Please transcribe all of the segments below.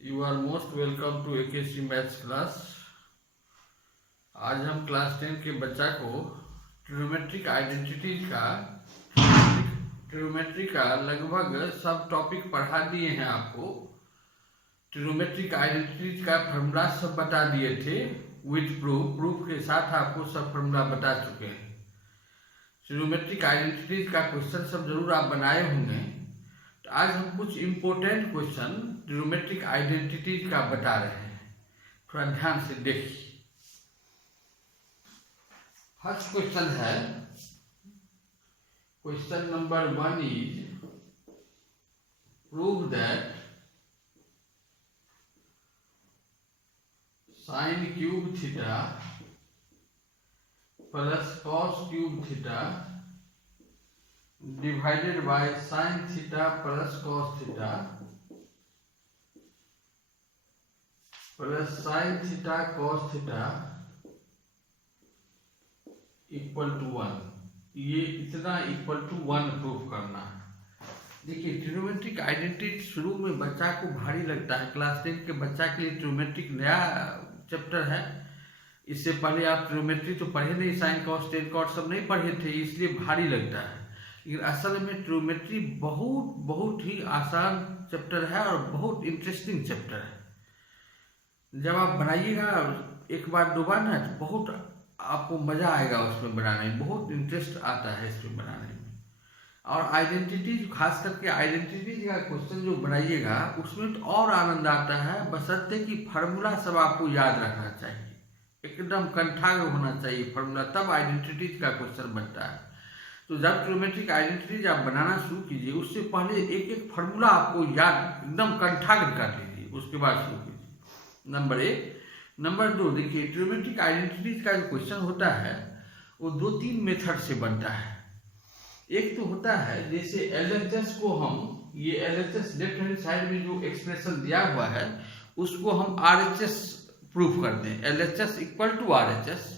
You are most welcome to AKC maths class. आज हम class 10 के बच्चा को ट्रिग्नोमेट्रिक आइडेंटिटीज का ट्रिग्नोमेट्री का लगभग सब टॉपिक पढ़ा दिए हैं। आपको ट्रिग्नोमेट्रिक आइडेंटिटीज का फार्मूला सब बता दिए थे विथ प्रूफ के साथ आपको सब फार्मूला बता चुके हैं। ट्रिग्नोमेट्रिक आइडेंटिटीज का क्वेश्चन सब जरूर आप बनाए होंगे। तो आज हम कुछ इम्पोर्टेंट क्वेश्चन ट्रिग्नोमेट्रिक आइडेंटिटीज का बता रहे हैं, थोड़ा ध्यान से देखिए। फर्स्ट क्वेश्चन है, question number 1 is prove that sine cube theta plus cos cube theta divided by sine theta plus cos theta plus sine theta cos theta equal to 1। ये इतना इक्वल टू 1 प्रूफ करना है। देखिए, trigonometric identity शुरू में बच्चा को भारी लगता है। क्लास 10 के बच्चा के लिए ट्रिग्नोमेट्रिक नया चैप्टर है। इससे पहले आप ट्रिग्नोमेट्री तो पढ़े नहीं, साइन कॉस टेन कॉट सब नहीं पढ़े थे, इसलिए भारी लगता है। लेकिन असल में ट्रिग्नोमेट्री बहुत ही आसान चैप्टर है और बहुत इंटरेस्टिंग चैप्टर है। जब आप बनाइएगा एक बार दो बार ना, तो बहुत आपको मजा आएगा उसमें बनाने में, बहुत इंटरेस्ट आता है इसमें बनाने में। और आइडेंटिटीज, खास करके आइडेंटिटीज का क्वेश्चन जो बनाइएगा उसमें तो और आनंद आता है, बशर्ते कि फार्मूला सब आपको याद रखना चाहिए, एकदम कंठाग्र होना चाहिए फार्मूला, तब आइडेंटिटीज का क्वेश्चन बनता है। तो जब ट्रिग्नोमेट्रिक आइडेंटिटीज आप बनाना शुरू कीजिए, उससे पहले एक एक फार्मूला आपको याद एकदम कंठाग्र कर लीजिए, उसके बाद शुरू कीजिए। नंबर 1। नंबर 2, देखिए ट्रिग्नोमेट्रिक आइडेंटिटीज का जो क्वेश्चन होता है वो 2-3 मेथड से बनता है। एक तो होता है जैसे LHS को हम, ये LHS लेफ्ट हैंड साइड में जो एक्सप्रेशन दिया हुआ है उसको हम RHS प्रूफ कर दें। LHS equal to RHS।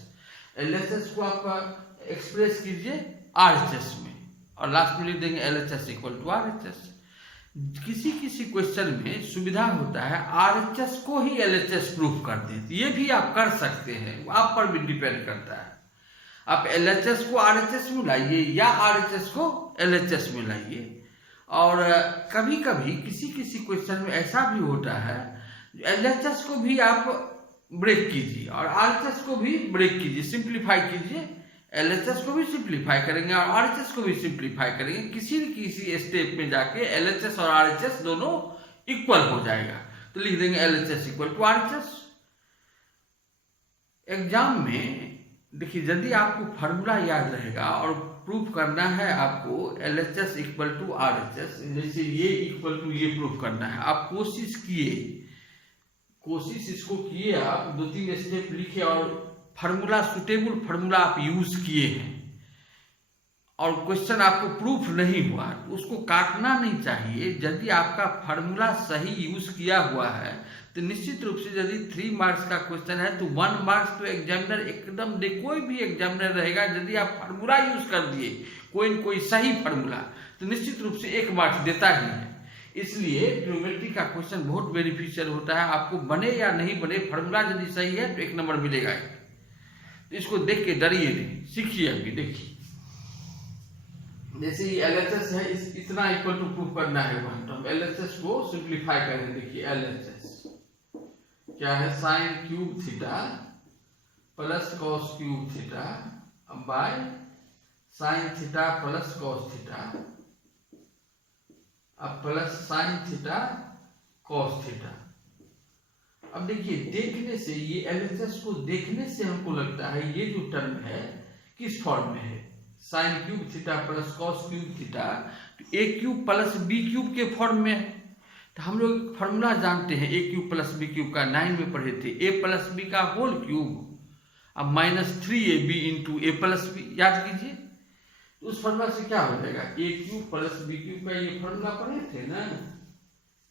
LHS को आप एक्सप्रेस कीजिए RHS में और लास्ट में लिख देंगे LHS इक्वल टू RHS। किसी किसी क्वेश्चन में सुविधा होता है RHS को ही LHS प्रूफ कर दें, ये भी आप कर सकते हैं, आप पर भी डिपेंड करता है। आप LHS को RHS में लाइए या RHS को LHS में लाइए। और कभी कभी किसी किसी क्वेश्चन में ऐसा भी होता है LHS को भी आप ब्रेक कीजिए और RHS को भी ब्रेक कीजिए, सिंप्लीफाई कीजिए। LHS को भी सिंप्लीफाई करेंगे और RHS को भी सिंप्लीफाई करेंगे। किसी न किसी स्टेप में जाके LHS और RHS दोनों इक्वल हो जाएगा, तो लिख देंगे LHS equal to RHS। Exam में देखिए, यदि आपको फार्मूला याद रहेगा और प्रूफ करना है आपको LHS इक्वल टू RHS, जैसे ये इक्वल टू ये प्रूफ करना है, आप कोशिश इसको किए, आप 2-3 स्टेप लिखे और फार्मूला, सुटेबल फार्मूला आप यूज किए हैं और क्वेश्चन आपको प्रूफ नहीं हुआ तो उसको काटना नहीं चाहिए। यदि आपका फार्मूला सही यूज किया हुआ है तो निश्चित रूप से, यदि 3 मार्क्स का क्वेश्चन है तो 1 मार्क्स तो एग्जामिनर एकदम दे, कोई भी एग्जामिनर रहेगा, यदि आप फार्मूला यूज कर दिए कोई न कोई सही फार्मूला, तो निश्चित रूप से 1 मार्क्स देता ही है। इसलिए ट्रिग्नोमेट्री का क्वेश्चन बहुत बेनिफिशियल होता है। आपको बने या नहीं बने, फार्मूला यदि सही है तो 1 नंबर मिलेगा। इसको देख के डरिए नहीं, सीखिए। अभी देखिए, जैसे ये LHS है, इतना इक्वल टू प्रूफ करना है 1, तो हम LHS को सिंप्लीफाई करें। देखिए LHS क्या है, sine cube theta plus cos cube theta by sine theta plus cos theta अब plus sine theta cos theta. अब देखिए, देखने से, ये LHS को देखने से हमको लगता है ये जो टर्म है किस फॉर्म में है, sine cube theta plus cos cube theta, तो A cube plus B cube के फॉर्म में है। तो हम लोग फॉर्मूला जानते हैं, A cube plus B cube का 9 में पढ़े थे, A प्लस B का होल क्यूब, अब -3AB into A plus B, याद कीजिए। तो उस फॉर्मूला से क्या हो जाएगा, A cube plus B cube का ये फॉर्मूला पढ़े थे ना,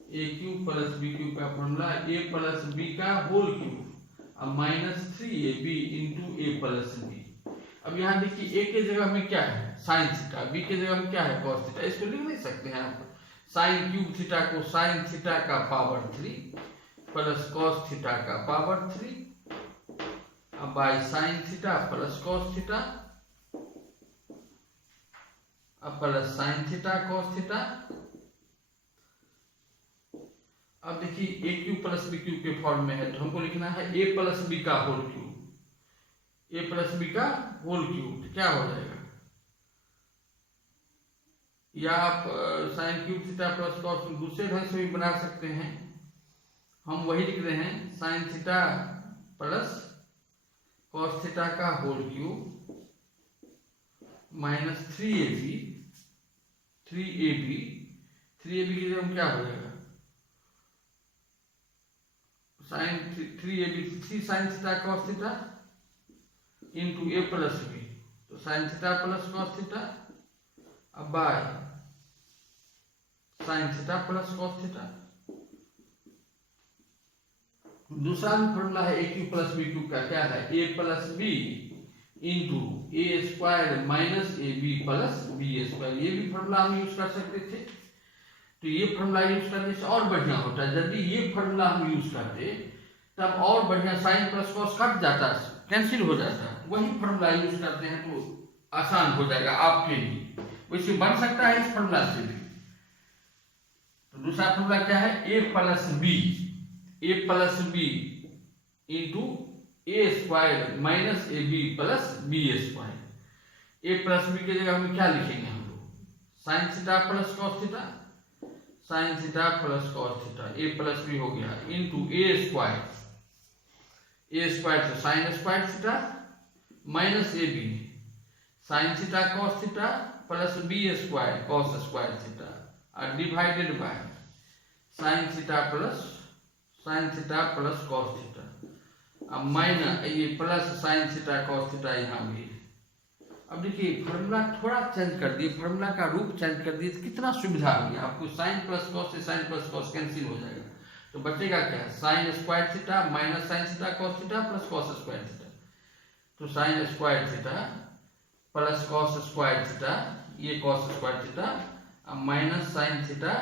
A cube plus B cube का फॉर्मूला A प्लस B का होल क्यूब, अब -3AB into A plus B। अब यहाँ देखिए, A के जगह में क्या है साइन थीटा, B के जगह में क्या है कॉस थीटा, इसको लिख नहीं सकते हैं आप। साइन क्यूब थीटा को साइन थीटा का पावर 3 प्लस कॉस थीटा का पावर 3 अब by sine theta plus cos theta अब plus sine theta cos theta. अब देखिए A cube plus B cube के फॉर्म में है तो हमको लिखना है ए प्लस बी का whole cube, A plus B का होल क्यूब क्या हो जाएगा, या आप sine cube theta plus cos दूसरे ढंग से भी बना सकते हैं। हम वही लिख रहे हैं sine theta plus cos theta का होल क्यूब माइनस 3ab की जगह क्या हो जाएगा sine 3 sine theta cos theta into A plus B, तो sine theta plus cos theta अब by sine theta plus cos theta. दूसरा फॉर्मूला है A cube plus B cube का, क्या है A plus B into A square minus A B plus B square. ये भी formula हम यूज कर सकते थे, तो ये फॉर्मूला यूज करने से और बढ़िया होता है। यदि ये फॉर्मूला हम यूज करते तब और बढ़िया साइन प्लस कॉस कट जाता, कैंसिल हो जाता। वही फॉर्मूला यूज करते हैं तो आसान हो जाएगा आपके लिए, वैसे बन सकता है इस फॉर्मूला से भी। तो दूसरा फॉर्मूला क्या है A plus B into A square minus A B plus B square. A plus B की जगह हम क्या लिखेंगे हम लोग sine theta plus cos theta, sine theta plus cos theta A plus B हो गया इंटू ए स्क्वायर तो sine square theta minus A B sine theta cos theta plus B square cos square theta और divided by sine theta plus cos theta अब minus ये plus sine theta cos theta यहाँ भी। अब देखिए formula थोड़ा change कर दिए, फॉर्मूला का रूप चेंज कर दिए तो कितना सुविधा हो गया आपको। साइन प्लस कॉस से साइन प्लस कॉस कैंसिल हो जाएगा, तो बचेगा क्या sine square theta minus sine theta cos theta plus cos square theta. तो sine square theta plus cos square theta ये कॉस स्क्वायर थीटा अब minus sine theta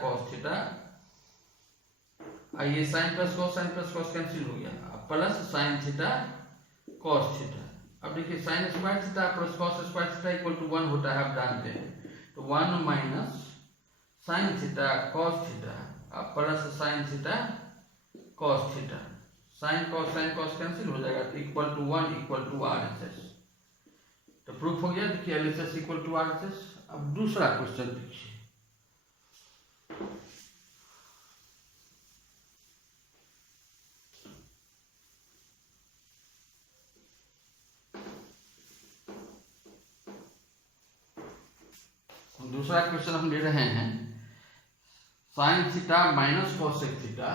cos theta ये sine plus cos cancel हो गया plus sine theta cos theta. अब देखिए sine square theta plus cos square theta equal to 1 होता है, आप जानते हैं। तो 1 minus sine theta cos theta अब plus sine theta cos theta, sine cos cancel हो जाएगा तो equal to 1 equal to RHS। तो प्रूफ हो गया, देखिए LHS इक्वल टू RHS। अब दूसरा क्वेश्चन देखिए, दूसरा क्वेश्चन हम ले रहे हैं sine theta minus cosec theta,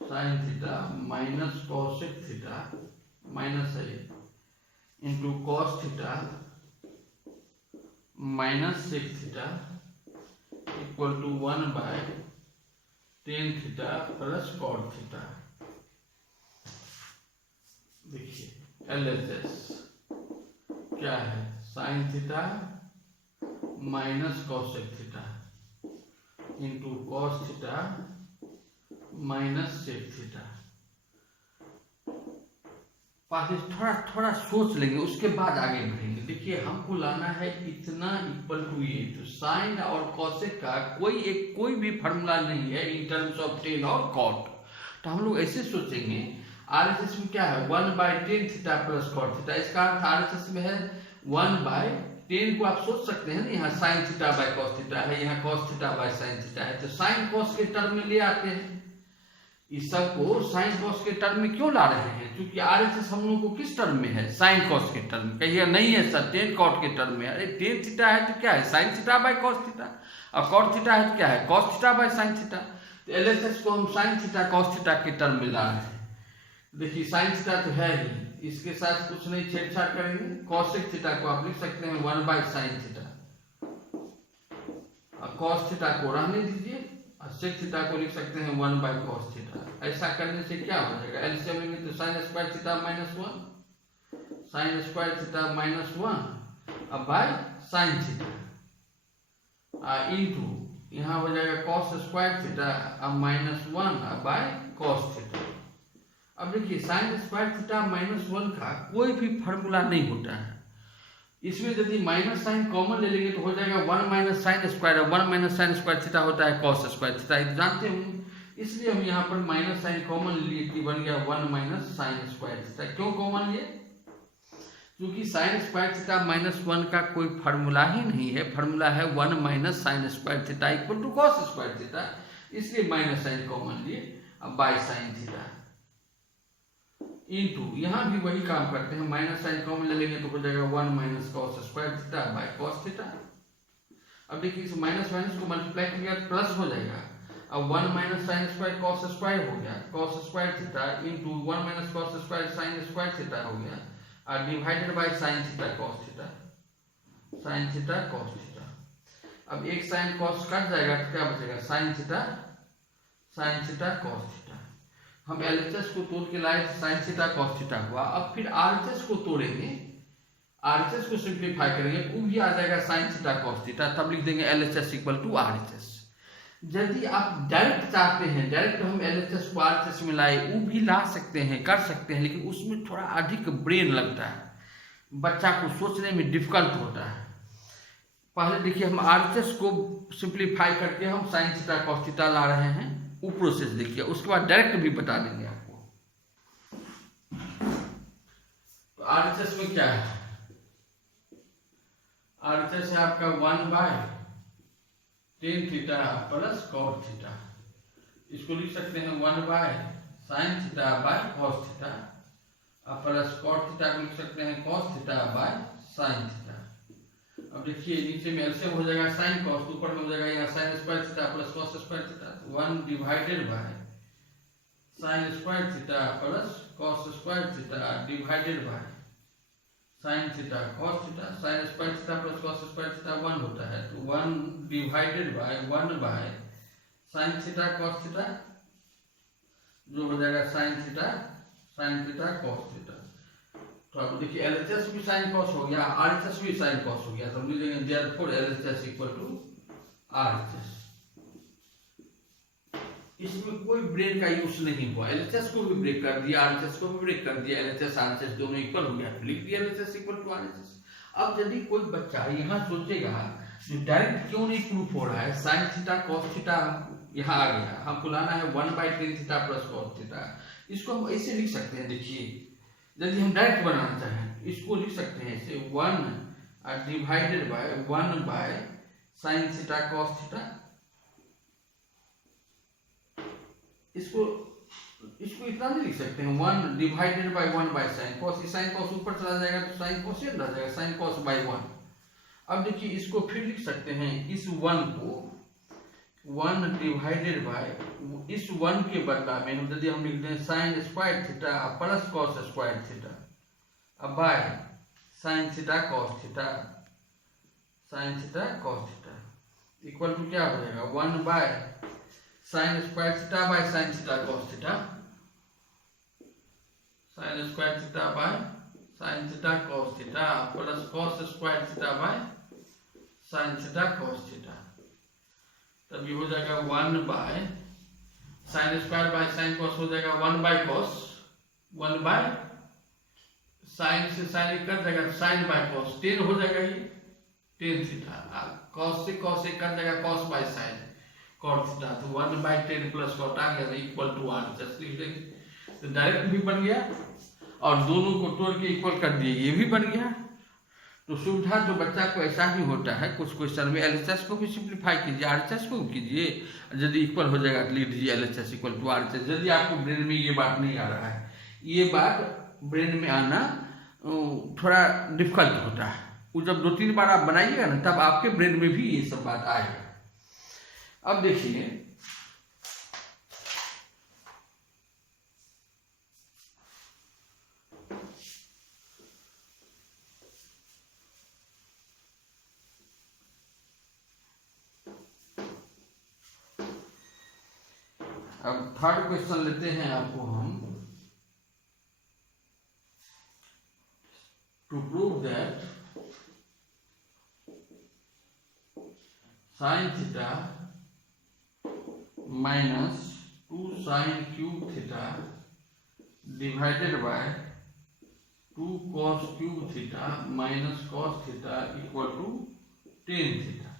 sine theta minus cosec theta minus है into cos theta minus sec theta equal to 1 by tan theta plus cot theta. देखिए LHS क्या है sine theta minus cosec theta into cos theta minus sec theta. थोड़ा सोच लेंगे उसके बाद आगे बढ़ेंगे। देखिए हमको लाना है इतना इक्वल टू ये, तो साइन और कॉसेक का कोई भी फॉर्मूला नहीं है इन टर्म्स ऑफ टेन और कॉट। तो हम लोग ऐसे सोचेंगे RHS में क्या है 1 by tan theta plus cot theta, इसका अर्थ RHS में है 1 बाय 10 को आप सोच सकते हैं ना, यहाँ sign theta by cos theta है, यहाँ cos theta by sine theta है, तो साइन कॉस के टर्म में ले आते हैं। इस सब को साइन कॉस के टर्म में क्यों ला रहे हैं, क्योंकि RHS हम लोगों को किस टर्म में है साइन कॉस के टर्म में। कहिए नहीं है सर टेन कॉट के टर्म में, अरे टेन थीटा है तो क्या है sine theta by cos theta, और कॉट थीटा है तो क्या है cos theta by sine theta. तो LHS को हम साइन थीटा कॉस थीटा के टर्म में ला रहे हैं। देखिए साइन थीटा तो है ही, इसके साथ कुछ नहीं छेड़छाड़ करेंगे। कॉसेक थीटा को आप लिख सकते हैं 1 बाय साइन थीटा, और कॉस थीटा को रहने दीजिए और सेक थीटा को लिख सकते हैं 1 बाय कॉस थीटा। ऐसा करने से क्या हो जाएगा एलसीएम लेंगे तो sine square theta minus 1 sign square theta minus 1 अब बाय साइन थीटा इंटू यहाँ हो जाएगा कॉस स्क्वायर थीटा अब -1 बाय कॉस थीटा। अब देखिए साइन स्क्वायर थीटा -1 का कोई भी फार्मूला नहीं होता है। इसमें यदि माइनस साइन कॉमन ले लेंगे तो हो जाएगा 1 minus sine square. 1 minus sine square theta होता है कॉस स्क्वायर थीटा, जानते होंगे। इसलिए हम यहाँ पर माइनस साइन कॉमन लिए कि बन गया 1 माइनस साइन स्क्वायर थीटा। क्यों कॉमन लिए? क्योंकि साइन स्क्वायर थीटा -1 का कोई फार्मूला ही नहीं है। फार्मूला है 1 minus sine square theta equal to cos square theta, इसलिए माइनस साइन कॉमन लिए। अब बाय साइन थीटा इनटू, यहाँ भी वही काम करते हैं, माइनस साइन कॉमन ले लेंगे तो हो जाएगा 1 minus cos square theta by cos theta. अब देखिए इस माइनस माइनस को मल्टीप्लाई किया तो प्लस हो जाएगा। अब 1 minus sine square cos square हो गया, cos square theta into 1 minus cos square sine square theta हो गया, और divided by sine theta cos theta, sine theta cos theta. अब एक साइन कॉस कट जाएगा तो क्या बचेगा, साइन थीटा कॉस थीटा। हम एलएचएस को तोड़ के लाए साइन थीटा कॉस थीटा हुआ। अब फिर आरएचएस को तोड़ेंगे, आरएचएस को सिंप्लीफाई करेंगे, वो भी आ जाएगा साइन थीटा कॉस थीटा। तब लिख देंगे एलएचएस इक्वल टू आरएचएस। यदि आप डायरेक्ट चाहते हैं, डायरेक्ट हम एलएचएस को आरएचएस में लाए, वो भी ला सकते हैं, कर सकते हैं, लेकिन उसमें थोड़ा अधिक ब्रेन लगता है, बच्चा को सोचने में डिफिकल्ट होता है। पहले देखिए हम आरएचएस को सिंप्लीफाई करके हम साइन थीटा कॉस थीटा ला रहे हैं, वो प्रोसेस देखिए, उसके बाद डायरेक्ट भी बता देंगे आपको। तो आरएचएस में क्या है, आरएचएस है आपका 1 by tan theta plus cot theta. इसको लिख सकते हैं 1 by sine theta by cos theta, और प्लस कॉट थीटा को लिख सकते हैं cos theta by sine theta. अब देखिए नीचे में एलसीएम हो जाएगा साइन कॉस, ऊपर में हो जाएगा यहाँ sign square theta plus cos square theta, 1 divided by sine square theta plus cos square theta divided by sine theta cos theta. Sine square theta plus cos square theta 1 होता है, तो 1 divided by 1 by sine theta cos theta, जो हो जाएगा sign theta cos theta. तो अब देखिए LHS भी साइन कॉस हो गया, आरएचएस भी साइन कॉस हो गया, तो हम लिख देंगे therefore LHS equal to RHS. इसमें कोई ब्रेक का यूज नहीं हुआ, एलएचएस को भी ब्रेक कर दिया, आरएचएस को भी ब्रेक कर दिया, एलएचएस आरएचएस दोनों इक्वल हो गया, लिख दिया एलएचएस इक्वल टू आरएचएस। अब यदि कोई बच्चा यहाँ सोचेगा डायरेक्ट क्यों नहीं प्रूफ हो रहा है, साइन थीटा कॉस थीटा यहाँ आ गया, हमको लाना है 1 by ten theta plus cos theta. इसको हम ऐसे लिख सकते हैं, देखिए यदि हम डायरेक्ट बनाना चाहें इसको लिख सकते हैं ऐसे 1 divided by 1 by sine theta cos theta. इसको इतना नहीं लिख सकते हैं 1 divided by 1 by sine cos, sine cos ऊपर चला जाएगा तो साइन कॉस रह जाएगा, साइन कॉस बाय 1। अब देखिए इसको फिर लिख सकते हैं, इस 1 को 1 डिवाइडेड बाय, इस 1 के बदला में यदि हम लिख दें sine square theta plus cos square theta, अब by sine theta cos theta, sine theta cos theta equal to क्या हो जाएगा 1 by sine square theta by sine theta cos theta, sine square theta by sine theta cos theta plus cos square theta by sine theta cos theta. तब ये हो जाएगा 1 by sine square by sine cos हो जाएगा 1 by cos, 1 by sign से sign cut जाएगा तो sign by cos, 10 हो जाएगा ये 10 थीटा, कॉस से कॉस एक कट जाएगा cos bye sine cos theta, तो 1 बाय 10 प्लस कॉट आ गया इक्वल टू आरएचएस लिख देंगे। तो डायरेक्ट भी बन गया और दोनों को तोड़ के इक्वल कर दिए, ये भी बन गया। तो सुविधा जो बच्चा को ऐसा ही होता है, कुछ क्वेश्चन में एलएचएस को भी सिंप्लीफाई कीजिए, आरएचएस को भी कीजिए, यदि इक्वल हो जाएगा तो लिख दीजिए एलएचएस इक्वल टू आरएचएस। यदि आपको ब्रेन में ये बात नहीं आ रहा है, ये बात ब्रेन में आना थोड़ा डिफिकल्ट होता है, वो जब 2-3 बार आप बनाइएगा ना तब आपके ब्रेन में भी ये सब बात आएगा। अब देखिए अब थर्ड क्वेश्चन लेते हैं आपको हम, to prove that sine theta minus 2 sine cube theta divided by 2 cos cube theta minus cos theta equal to tan theta.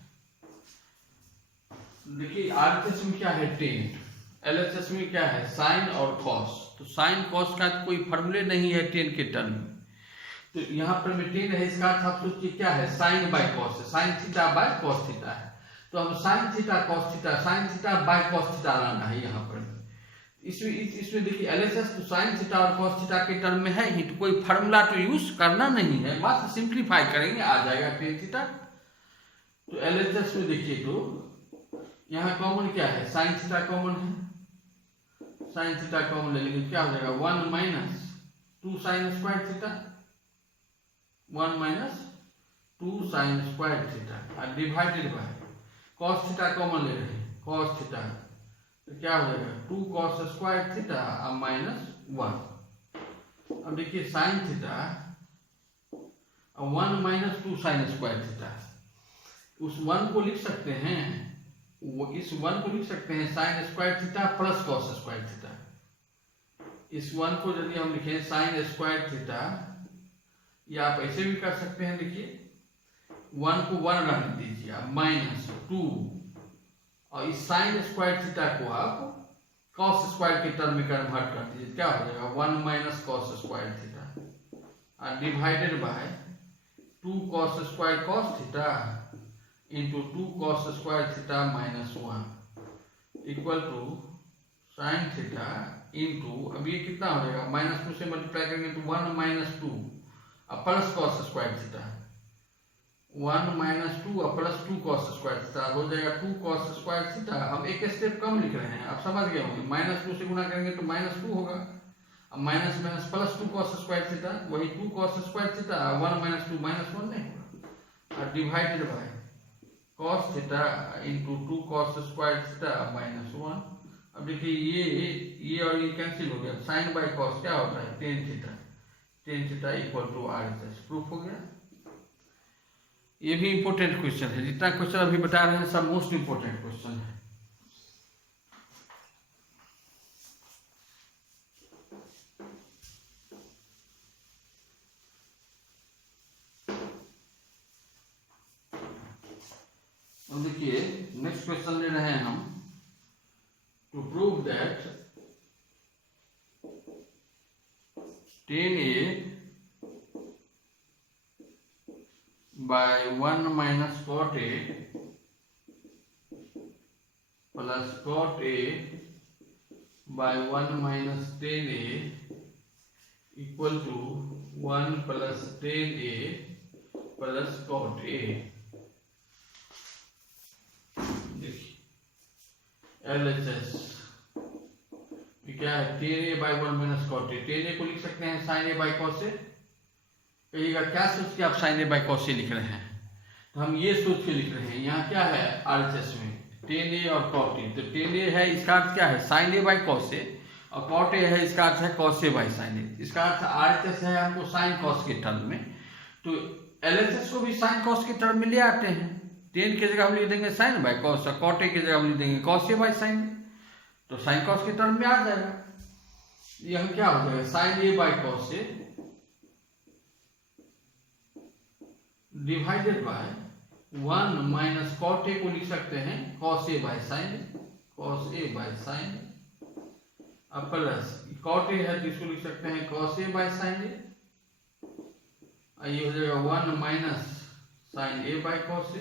देखिए आरएचएस में क्या है टेन, एलएचएस में क्या है साइन और कॉस। तो साइन कॉस का कोई फॉर्मूले नहीं है टेन के टर्म में, तो यहाँ पर में टेन है, इसका अर्थ आप सोचिए क्या है साइन बाय कॉस है, sine theta by cos theta है। तो हम sign theta cos theta sine theta by cos theta लाना है यहाँ पर। इसमें देखिए एलएचएस तो साइन थीटा और कॉस थीटा के टर्म में है ही, तो कोई फार्मूला तो यूज करना नहीं है, बस सिंप्लीफाई करेंगे आ जाएगा टेन थीटा। तो एलएचएस में देखिए तो यहाँ कॉमन क्या है साइन थीटा कॉमन है, साइन थीटा कॉमन ले लेंगे क्या हो जाएगा 1 minus 2 sign square theta, 1 minus 2 sign square theta divided bye cos theta common ले रहे हैं कॉस थीटा, तो क्या हो जाएगा 2 कॉस स्क्वायर थीटा और माइनस 1। अब देखिए sine theta 1 minus 2 sign square theta, उस 1 को लिख सकते हैं, इस 1 को लिख सकते हैं sign square theta plus cos square theta. इस 1 को यदि हम लिखें साइन स्क्वायर थीटा, या आप ऐसे भी कर सकते हैं, देखिए 1 को 1 रहने दीजिए आप माइनस 2 और इस साइन स्क्वायर थीटा को आप कॉस स्क्वायर के टर्म में कन्वर्ट कर दीजिए, क्या हो जाएगा 1 minus cos square theta divided by 2 cos square cos theta into 2 cos square theta minus 1 equal to sine theta into, अब ये कितना हो जाएगा माइनस 2 से मल्टीप्लाई करेंगे तो 1 माइनस 2 और plus cos square theta, 1 minus 2 और प्लस 2 कॉस स्क्वायर थीटा हो जाएगा 2 कॉस स्क्वायर थीटा। हम एक स्टेप कम लिख रहे हैं, आप समझ गए होंगे, माइनस 2 से गुणा करेंगे तो माइनस 2 होगा, अब minus minus plus 2 cos square theta वही 2 cos square theta 1 minus 2 minus 1 नहीं होगा और divided by cos theta into 2 cos square theta minus 1। अब देखिए ये और ये कैंसिल हो गया, साइन बाय कॉस क्या होता है tan theta equal to RHS. Proof हो गया। ये भी इंपॉर्टेंट क्वेश्चन है, जितना क्वेश्चन अभी बता रहे हैं सब मोस्ट इंपॉर्टेंट क्वेश्चन है। अब देखिए नेक्स्ट क्वेश्चन ले रहे हैं हम, to prove that 10a by 1 minus cot a plus cot a by 1 minus 10a equal to 1 plus 10a plus cot a। LHS क्या है 10a by 1 minus cot a, 10a को लिख सकते हैं sin a by cos a। कहिएगा क्या सोच के आप sin a by cos a लिख रहे हैं, तो हम ये सोच के लिख रहे हैं, यहाँ क्या है RHS में 10a और cot a, तो 10a है इसका अर्थ क्या है sin a by cos a और cot a है इसका अर्थ है cos a by sin a। इसका अर्थ RHS है हमको sin cos के टर्म में, तो LHS को भी sin cos के टर्म में ले आते हैं, 10 की जगह हम लिख देंगे साइन बाय कॉस और कॉट ए की जगह हम लिख देंगे कॉस ए बाय साइन, तो साइन कॉस के टर्म में आ जाएगा। ये हम क्या हो जाएगा sine A by cos A divided by 1 minus cot A को लिख सकते हैं cos A by sine, cos A by sine अब प्लस कॉट ए है तो इसको लिख सकते हैं कॉस ए बाय साइन ए, ये हो जाएगा 1 minus sine A by cos A.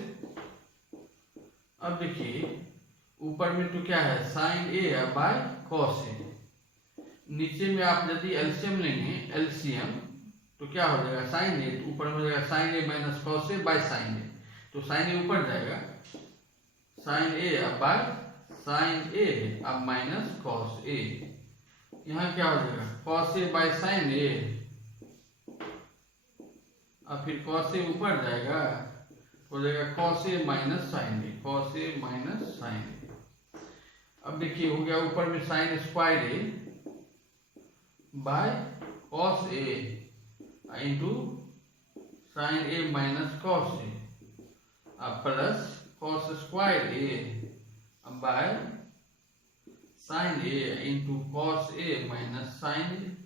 अब देखिए ऊपर में तो क्या है sine A by cos A, नीचे में आप यदि एलसीएम लेंगे एलसीएम तो क्या हो जाएगा साइन ए, तो ऊपर में हो जाएगा sine A minus cos A by sine A, तो साइन ए ऊपर जाएगा sine A by sine A अब माइनस कॉस ए, यहाँ क्या हो जाएगा cos A by sine A और फिर कॉस ए ऊपर जाएगा हो जाएगा cos A minus sine A, cos A minus sine A. अब देखिए हो गया ऊपर में sine square A by cos A into sine A minus cos A अब plus cos square A by sine A into cos A minus sine A.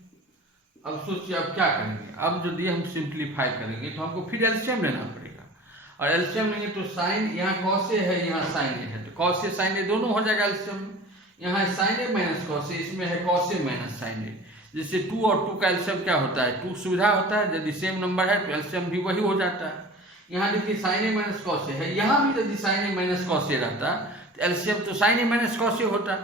अब सोचिए अब क्या करेंगे, अब यदि हम सिंप्लीफाई करेंगे तो हमको फिर एलसीएम लेना पड़ेगा, और एलसीएम लेंगे तो साइन, यहाँ कॉस ए है यहाँ साइन ए है, तो कॉस ए साइन ए दोनों हो जाएगा एलसीएम में। यहाँ साइन ए माइनस कॉस ए, इसमें है कॉस ए माइनस साइन ए। जैसे 2 और 2 का एलसीएम क्या होता है, 2 सुविधा होता है, यदि सेम नंबर है तो एलसीएम भी वही हो जाता है। यहाँ देखिए sine A minus cos A है, यहाँ भी यदि sine A minus cos A रहता तो एलसीएम तो sine A minus cos A होता।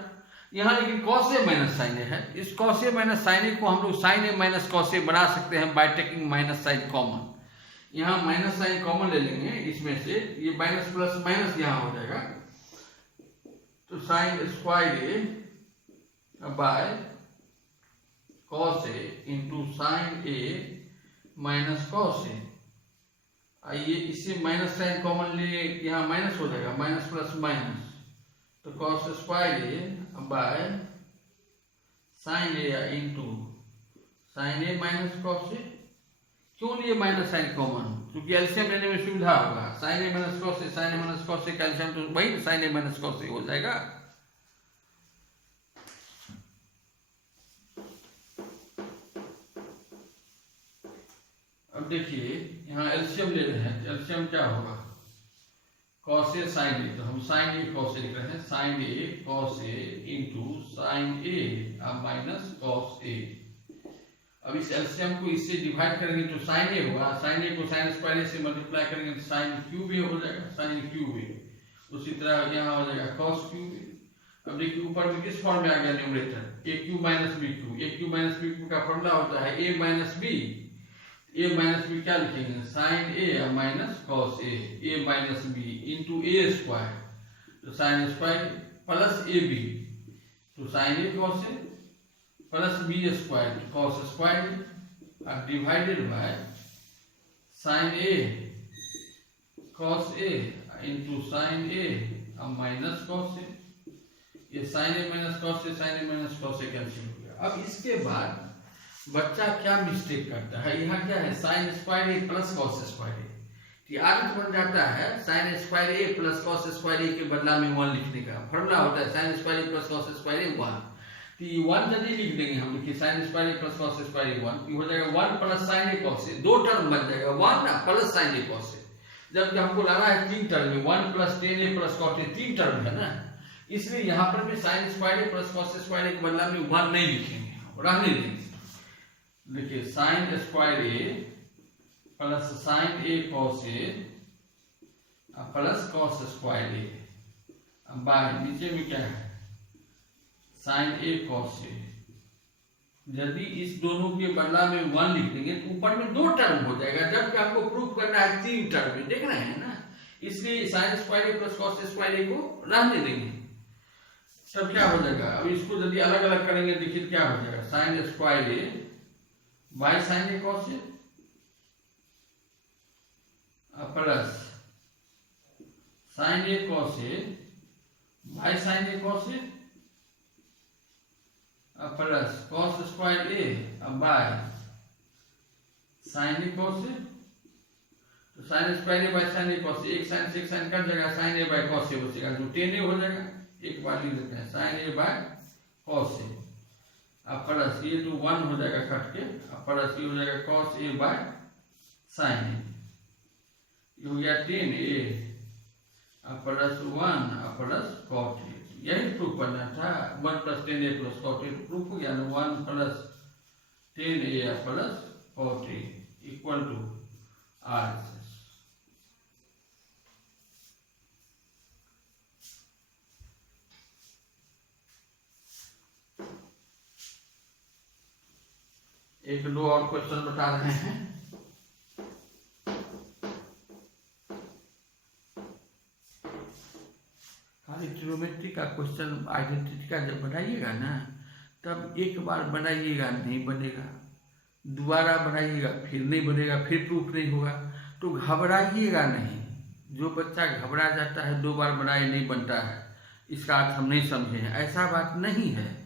यहाँ लेकिन cos A minus sine A है, इस cos A minus sine A को हम लोग sine A minus cos A बना सकते हैं by taking minus sine common. यहाँ माइनस साइन कॉमन ले लेंगे इसमें से, ये माइनस प्लस माइनस यहाँ हो जाएगा, तो sine square A by cos A into sine A minus cos A. आइए इसे माइनस साइन कॉमन लिए, यहाँ माइनस हो जाएगा, माइनस प्लस माइनस, तो cos square A by sine A into sine A minus cos A. क्यों लिए minus sine common, क्योंकि एलसीएम लेने में सुविधा होगा। Sine A minus cos A, sine A minus cos A का एलसीएम तो वही sine A minus cos A हो जाएगा। अब देखिए यहाँ एलसीएम ले रहे हैं, एलसीएम क्या होगा, कॉस ए साइन ए, तो हम साइन ए कॉस ए लिख रहे हैं, sine A cos A into sine A minus cos A. अब इस एलसीएम को इससे डिवाइड करेंगे तो साइन ए होगा, साइन ए को साइन स्क्वायर से मल्टीप्लाई करेंगे तो साइन क्यूब ए हो जाएगा, साइन क्यूब ए। उसी तरह यहाँ हो जाएगा कॉस क्यूब ए। अब देखिए ऊपर में किस फॉर्म में आ गया numerator, A cube minus B cube. A cube minus B cube का फॉर्मूला होता है A minus B. A minus B क्या लिखेंगे, sine A minus cos A minus B into A square, तो sine square plus A B, तो sine A cos A plus B square cos square और divided by sine A cos A into sine A minus cos A. ये sine A minus cos A, sine A minus cos A cancel हो गया। अब इसके बाद बच्चा क्या mistake करता है, यहाँ क्या है sign square A plus cos square ए, आदत बन जाता है sign square A plus cos square ए के बदला में 1 लिखने का। फॉर्मूला होता है sign square A plus cos square ए 1, तो ये 1 यदि लिख देंगे हम, देखिए sine square A plus cos square ए 1, ये हो जाएगा 1 plus sine A cos A, 2 term बन जाएगा 1 प्लस साइन ए कॉस ए। जबकि हमको लाना है 3 टर्म में, 1 प्लस टेन ए प्लस कॉस ए 3 टर्म है ना, इसलिए यहाँ पर भी sign square A plus cos square ए के बदला में 1 नहीं लिखेंगे, रहने देंगे। देखिए sine square A plus sine A cos A plus cos square A bye नीचे में क्या है साइन ए कॉस ए। यदि इस दोनों के बदला में 1 लिख देंगे तो ऊपर में 2 टर्म हो जाएगा, जबकि आपको प्रूफ करना है 3 टर्म में, देख रहे हैं ना, इसलिए sign square A plus cos square ए को रहने देंगे। तब क्या हो जाएगा, अब इसको यदि अलग अलग करेंगे देखिए क्या हो जाएगा, sine square A by sine A cos A plus sine A cos A by sine A cos A plus cos square A by sine A cos A. तो sine square A by sine A cos A, एक sine से एक sine cut जाएगा, sine A by cos A बचेगा, जो ten ए हो जाएगा। एक बार लिख देते हैं sine A by cos A plus ये तो 1 हो जाएगा कट के, प्लस ये हो जाएगा कॉस ए बाय साइन ए, ये हो गया 10a प्लस 1 प्लस कॉट ए। यही प्रूफ करना था, 1 plus 10a plus cot A, proof हो गया ना, 1 plus 10a plus cot A equal to R. एक दो और क्वेश्चन बता रहे हैं। खाली ट्रिग्नोमेट्री का क्वेश्चन आइडेंटिटी का जब बनाइएगा ना, तब एक बार बनाइएगा नहीं बनेगा, दोबारा बनाइएगा फिर नहीं बनेगा, फिर प्रूफ नहीं होगा, तो घबराइएगा नहीं। जो बच्चा घबरा जाता है 2 बार बनाए नहीं बनता है, इसका अर्थ हम नहीं समझे हैं, ऐसा बात नहीं है।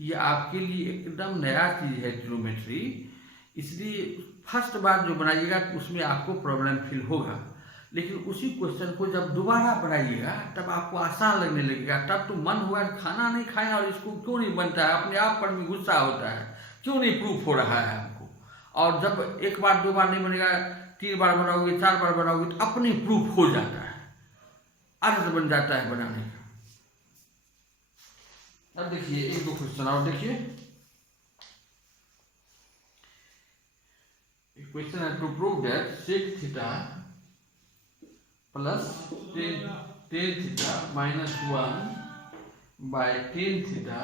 ये आपके लिए एकदम नया चीज़ है ट्रिग्नोमेट्री, इसलिए फर्स्ट बार जो बनाइएगा उसमें आपको प्रॉब्लम फील होगा, लेकिन उसी क्वेश्चन को जब दोबारा बनाइएगा तब आपको आसान लगने लगेगा, तब तो मन हुआ खाना नहीं खाया और इसको क्यों नहीं बनता है, अपने आप पर में गुस्सा होता है, क्यों नहीं प्रूफ हो रहा है हमको। और जब एक बार दो बार नहीं बनेगा, 3 बार बनाओगे, 4 बार बनाओगे तो अपने प्रूफ हो जाता है, आदत बन जाता है बनाने का। अब देखिए एक दो क्वेश्चन और देखिए। क्वेश्चन है to prove that sec theta plus tan theta minus 1 by tan theta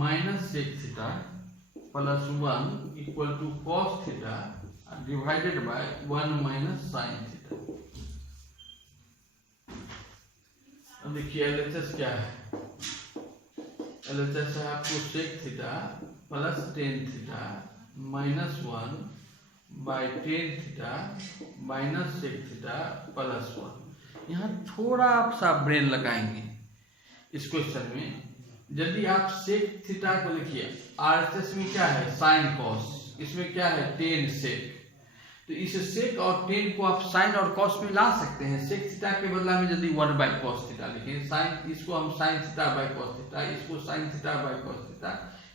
minus sec theta plus 1 equal to cos theta divided by 1 minus sin theta. अब देखिए LHS क्या है, LHS है आपको sec theta plus tan theta minus 1 by tan theta minus sec theta plus 1। यहाँ थोड़ा सा brain लगाएंगे इस क्वेश्चन में। यदि आप sec थीटा को लिखिए, RHS में क्या है sin cos, इसमें क्या है tan sec, तो इस sec और tan को आप sin और cos में ला सकते हैं। sec थीटा के बदला में यदि 1 बाय cos थीटा लिखें, sin इसको हम sin theta by cos theta, इसको sin theta by cos theta,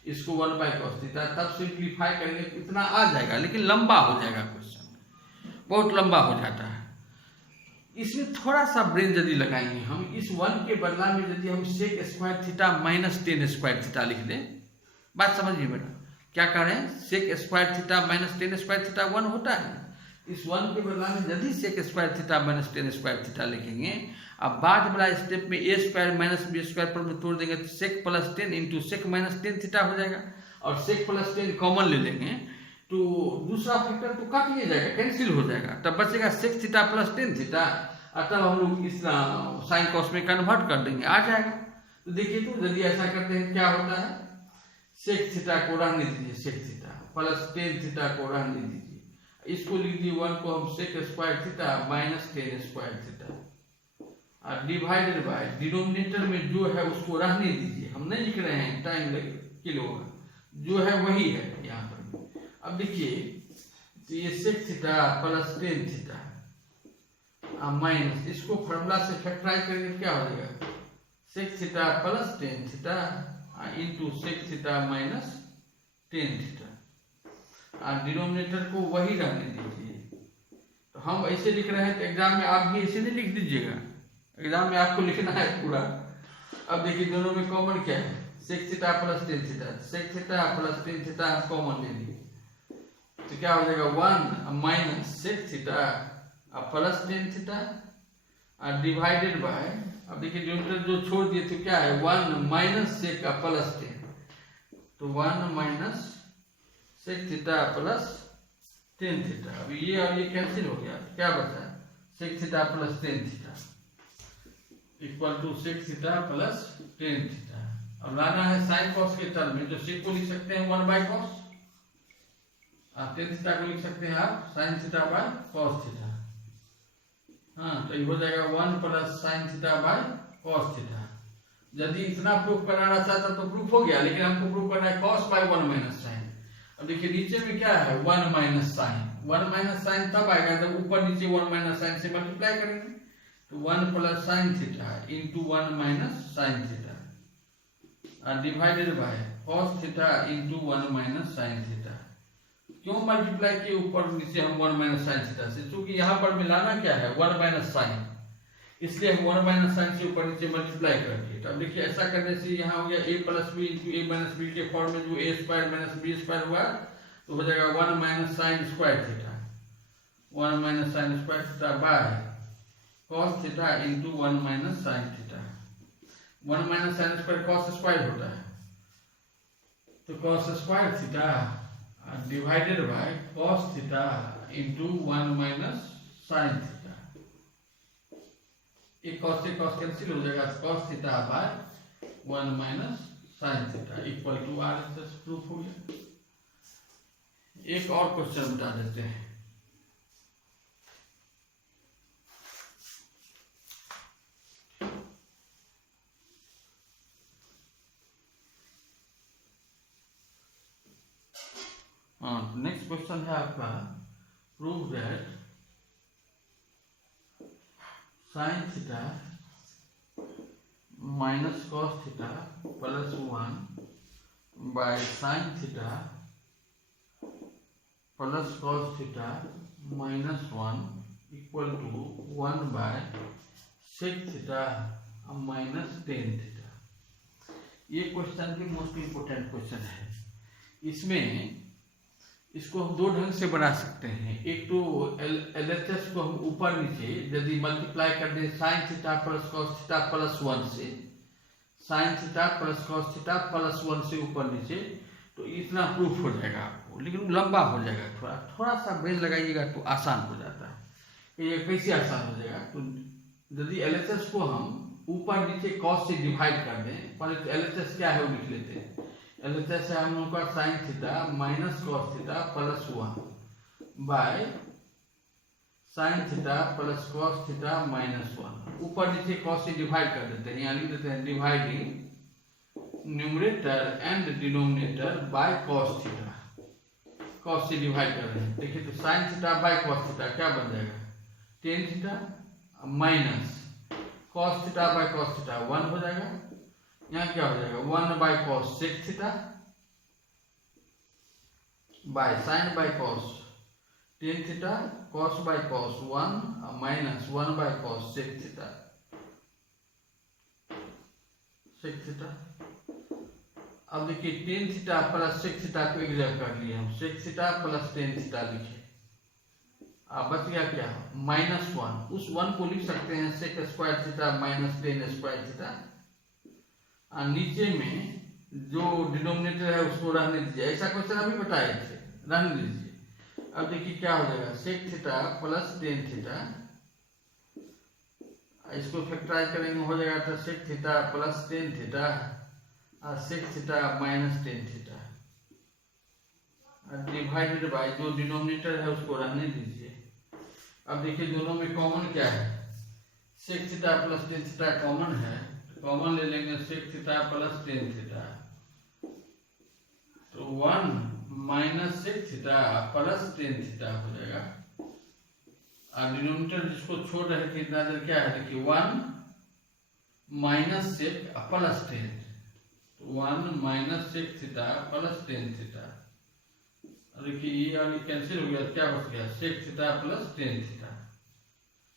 इसको 1 बाय cos थीटा, तब सिंप्लीफाई करेंगे इतना आ जाएगा, लेकिन लंबा हो जाएगा क्वेश्चन, बहुत लंबा हो जाता है। इसमें थोड़ा सा ब्रेन यदि लगाएंगे हम, इस 1 के बदला में यदि हम sec square theta minus tan square theta लिख दें, बात समझिए बेटा क्या कह रहे हैं, sec square theta minus tan square theta 1 होता है। इस 1 के बदला में यदि sec square theta minus tan square theta लिखेंगे, अब बाद वाला स्टेप में a square minus b square पर में तोड़ देंगे तो sec plus tan into sec minus tan theta हो जाएगा, और sec प्लस tan कॉमन ले लेंगे तो दूसरा फैक्टर तो काट लिया जाएगा, कैंसिल हो जाएगा, तब बचेगा sec theta plus tan theta, और तब हम लोग इस साइन कॉस में कन्वर्ट कर देंगे, आ जाएगा। तो देखिए तो यदि ऐसा करते हैं क्या होता है, sec थीटा को रहने दीजिए, sec theta plus tan theta को रहने दीजिए, इसको लिख दिए 1 को हम sec square theta minus tan square theta, और डिवाइडेड बाय डिनोमिनेटर में जो है उसको रहने दीजिए, हम नहीं लिख रहे हैं टाइम लगे किलो का, जो है वही है यहाँ पर। अब देखिए तो ये sec theta plus tan theta minus, इसको फॉर्मूला से फैक्टराइज करेंगे क्या हो जाएगा, sec theta plus tan theta into sec theta minus tan theta, और डिनोमिनेटर को वही रहने दीजिए। तो हम ऐसे लिख रहे हैं, तो एग्जाम में आप भी ऐसे नहीं लिख दीजिएगा, एग्जाम में आपको लिखना है पूरा। अब देखिए दोनों में कॉमन क्या है, sec theta plus tan theta, sec theta plus tan theta common ले लिए तो क्या हो जाएगा 1 minus sec theta plus tan theta और डिवाइडेड बाय, अब देखिए डिनोमिनेटर जो छोड़ दिए तो क्या है 1 माइनस sec प्लस tan, तो 1 minus sec theta plus tan theta. अब ये और ये कैंसिल हो गया, क्या बचा sec theta plus tan theta equal to sec theta plus tan theta. अब लाना है sin cos के टर्म में, जो sec को लिख सकते हैं 1 बाय cos, tan थीटा को लिख सकते हैं आप sin theta by cos theta. हाँ तो ये हो जाएगा 1 plus sin theta by cos theta. यदि इतना प्रूफ कराना चाहता तो प्रूफ हो गया, लेकिन हमको प्रूफ करना है cos बाय 1 माइनस sin। अब देखिए नीचे में क्या है 1 माइनस sin, 1 माइनस sin तब आएगा जब ऊपर नीचे 1 माइनस sin से मल्टीप्लाई करेंगे, तो 1 plus sin theta into 1 minus sin theta divided by cos theta into 1 minus sin theta. क्यों मल्टीप्लाई किए ऊपर नीचे हम 1 माइनस sin थीटा से, क्योंकि यहाँ पर मिलाना क्या है 1 माइनस sin, इसलिए हम 1 माइनस sin से ऊपर नीचे मल्टीप्लाई कर दिए। तो अब देखिए ऐसा करने से यहाँ हो गया a plus B into A minus B के फॉर्म में जो a square minus B square हुआ तो हो जाएगा 1 minus sin square theta, 1 minus sin square theta by cos theta into 1 minus sin theta. 1 minus sin square cos square होता है, तो cos square theta divided by cos theta into 1 minus sin theta. एक cos से cos cancel हो जाएगा, cos theta by 1 minus sin theta equal to RHS proof हो गया। एक और क्वेश्चन बता देते हैं। नेक्स्ट क्वेश्चन है आपका prove that sine theta minus cos theta plus 1 by sine theta plus cos theta minus 1 equal to 1 by sec theta minus tan theta. ये क्वेश्चन की मोस्ट इम्पोर्टेंट क्वेश्चन है। इसमें इसको हम दो ढंग से बना सकते हैं। एक तो LHS को हम ऊपर नीचे यदि मल्टीप्लाई कर दें sign theta plus cos theta plus 1 से, sign theta plus cos theta plus 1 से ऊपर नीचे, तो इतना प्रूफ हो जाएगा आपको, लेकिन लंबा हो जाएगा। थोड़ा सा ब्रेन लगाइएगा तो आसान हो जाता है। ये कैसे आसान हो जाएगा? तो यदि LHS को हम ऊपर नीचे कॉस से डिवाइड कर दें, पहले तो LHS क्या है वो लिख लेते हैं। LHS है हम लोग का sign theta minus cos theta plus 1 by sine theta plus cos theta minus 1। ऊपर नीचे कॉस से डिवाइड कर देते हैं, यहाँ लिख देते हैं dividing numerator and denominator by cos theta. Cos से डिवाइड कर रहे हैं, देखिए तो sine theta by cos theta क्या बन जाएगा? Tan theta minus cos theta by cos theta 1 हो जाएगा। यहाँ क्या हो जाएगा? 1 by cos sec theta by sine by cos tan theta cos by cos 1 minus 1 by cos sec theta अब देखिए tan theta plus sec theta को एक जगह कर लिए हम, sec theta plus tan theta लिखे। अब बच गया क्या? माइनस 1। उस 1 को लिख सकते हैं sec square theta minus tan square theta. नीचे में जो डिनोमिनेटर है उसको रहने दीजिए। ऐसा क्वेश्चन अभी बताए थे, रहने दीजिए। अब देखिए क्या हो जाएगा? Sec theta plus tan theta, इसको फैक्टराइज करेंगे हो जाएगा तो sec theta plus tan theta और sec theta minus tan theta divided by जो डिनोमिनेटर है उसको रहने दीजिए। अब देखिए दोनों में कॉमन क्या है? Sec theta plus tan theta common है, कॉमन ले लेंगे sec theta plus tan theta, तो 1 minus sec theta plus tan theta हो जाएगा। और डिनोमिनेटर जिसको छोड़ रहे थे इतना देर क्या है? देखिए 1 minus sec plus tan, 1 minus sec theta plus tan theta. देखिए ये वाली कैंसिल हो गया, क्या बच गया? Sec theta plus tan theta.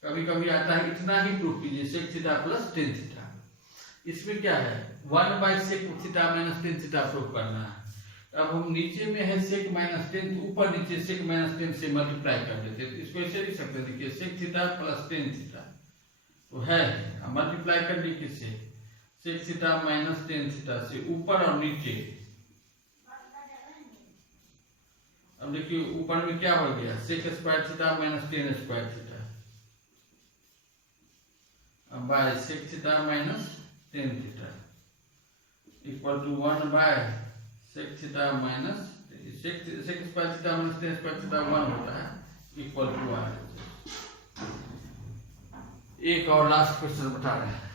कभी कभी आता है इतना ही प्रूफ कीजिए sec theta plus tan theta. इसमें क्या है? 1 by sec theta minus tan theta proof करना है। अब हम नीचे में है सेक माइनस टेन, तो ऊपर नीचे सेक माइनस टेन से मल्टीप्लाई कर देते हैं। तो इसको ऐसे लिख सकते हैं, देखिए sec theta plus tan theta तो है, मल्टीप्लाई कर दी किससे? Sec theta minus tan theta से ऊपर और नीचे। अब देखिए ऊपर में क्या हो गया? Sec square theta minus tan square theta by sec theta minus tan theta equal to 1 by sec theta minus sec square theta minus tan square theta 1 होता है इक्वल टू 1। एक और लास्ट क्वेश्चन बता रहे हैं।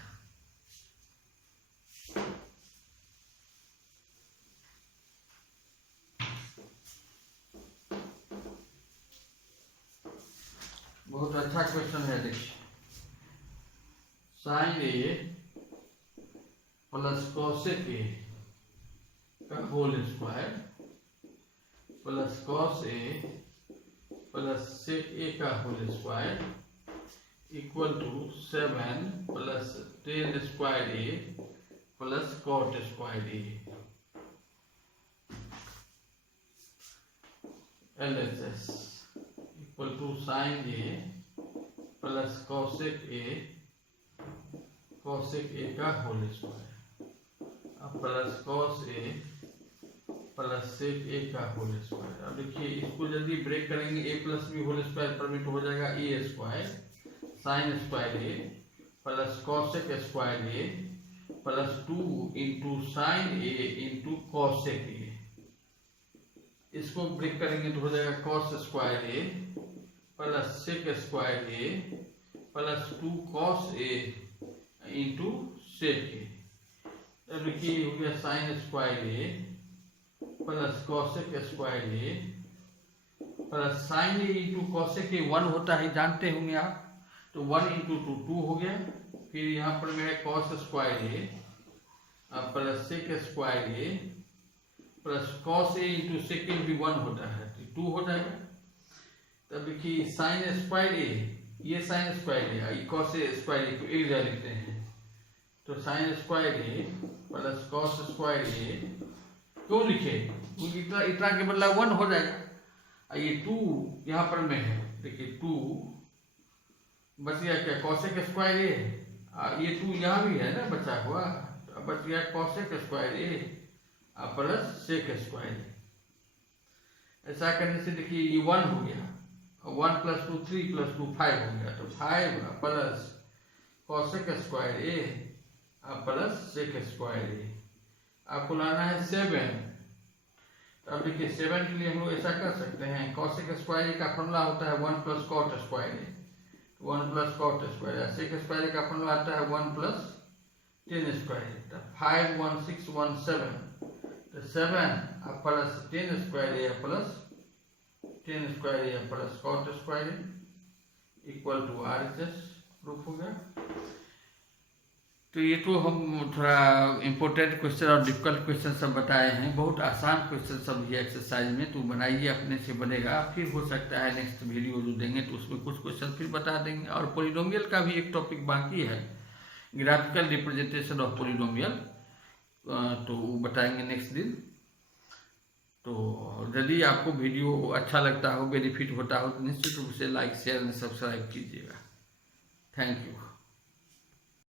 बहुत अच्छा क्वेश्चन है, देखिए sine A plus cosec A का whole square plus cos A plus sec A का whole square equal to 7 plus tan square A plus cot square A. LHS equal to sine A plus cosec A का whole square plus cos A plus sec A का whole square. अब देखिए इसको यदि break करेंगे A plus B whole square permit हो जाएगा A square sine square A plus cosec square A plus 2 into sine A into cosec ए। इसको break करेंगे तो हो जाएगा cos square A plus sec square A plus 2 cos A into sec ए। अब देखिए हो गया sign square A plus cosec square A plus sine A into cosec ए 1 होता है, जानते होंगे आप। तो 1 इंटू 2 हो गया। फिर यहाँ पर मेरा cos square A plus sec square A plus cos A into second भी 1 होता है तो 2 हो जाएगा। तब देखिए साइन स्क्वायर ए, ये साइन स्क्वायर ए कॉस ए स्क्वायर ए को एक जगह लिखते हैं, तो sine square A plus cos square ए क्यों लिखे, क्योंकि इतना इतना के बदला 1 हो जाएगा। ये 2 यहाँ पर में है, देखिए 2 बच गया क्या, कॉसेक स्क्वायर ए, ये 2 यहाँ भी है ना बचा हुआ, तो बच गया cosec square A plus sec square ए। ऐसा करने से देखिए ये 1 हो गया, 1 + 2 3 + 2 5 हो गया, तो 5 plus cosec square A plus sec square ए। आपको लाना है 7। तो अब देखिए 7 के लिए हम लोग ऐसा कर सकते हैं, कॉसेक स्क्वायर ए का फॉर्मूला होता है 1 + कॉट स्क्वायर ए, 1 + कॉट स्क्वायर, सेक स्क्वायर का फॉर्मूला आता है 1 + tan स्क्वायर। तो 5 1 6 1 7, तो 7 plus tan square A plus tan square A plus cot square A equal to RHS proof हो गया। तो ये तो हम थोड़ा इम्पोर्टेंट क्वेश्चन और डिफिकल्ट क्वेश्चन सब बताए हैं, बहुत आसान क्वेश्चन सब ये एक्सरसाइज में, तो बनाइए, अपने से बनेगा। फिर हो सकता है नेक्स्ट वीडियो जो देंगे तो उसमें कुछ क्वेश्चन फिर बता देंगे। और पॉलिनोमियल का भी एक टॉपिक बाकी है, ग्राफिकल रिप्रेजेंटेशन ऑफ पॉलिनोमियल, तो वो बताएंगे नेक्स्ट दिन। तो यदि आपको वीडियो अच्छा लगता हो, बेनिफिट होता हो, तो निश्चित रूप से लाइक शेयर एंड सब्सक्राइब कीजिएगा। Thank you.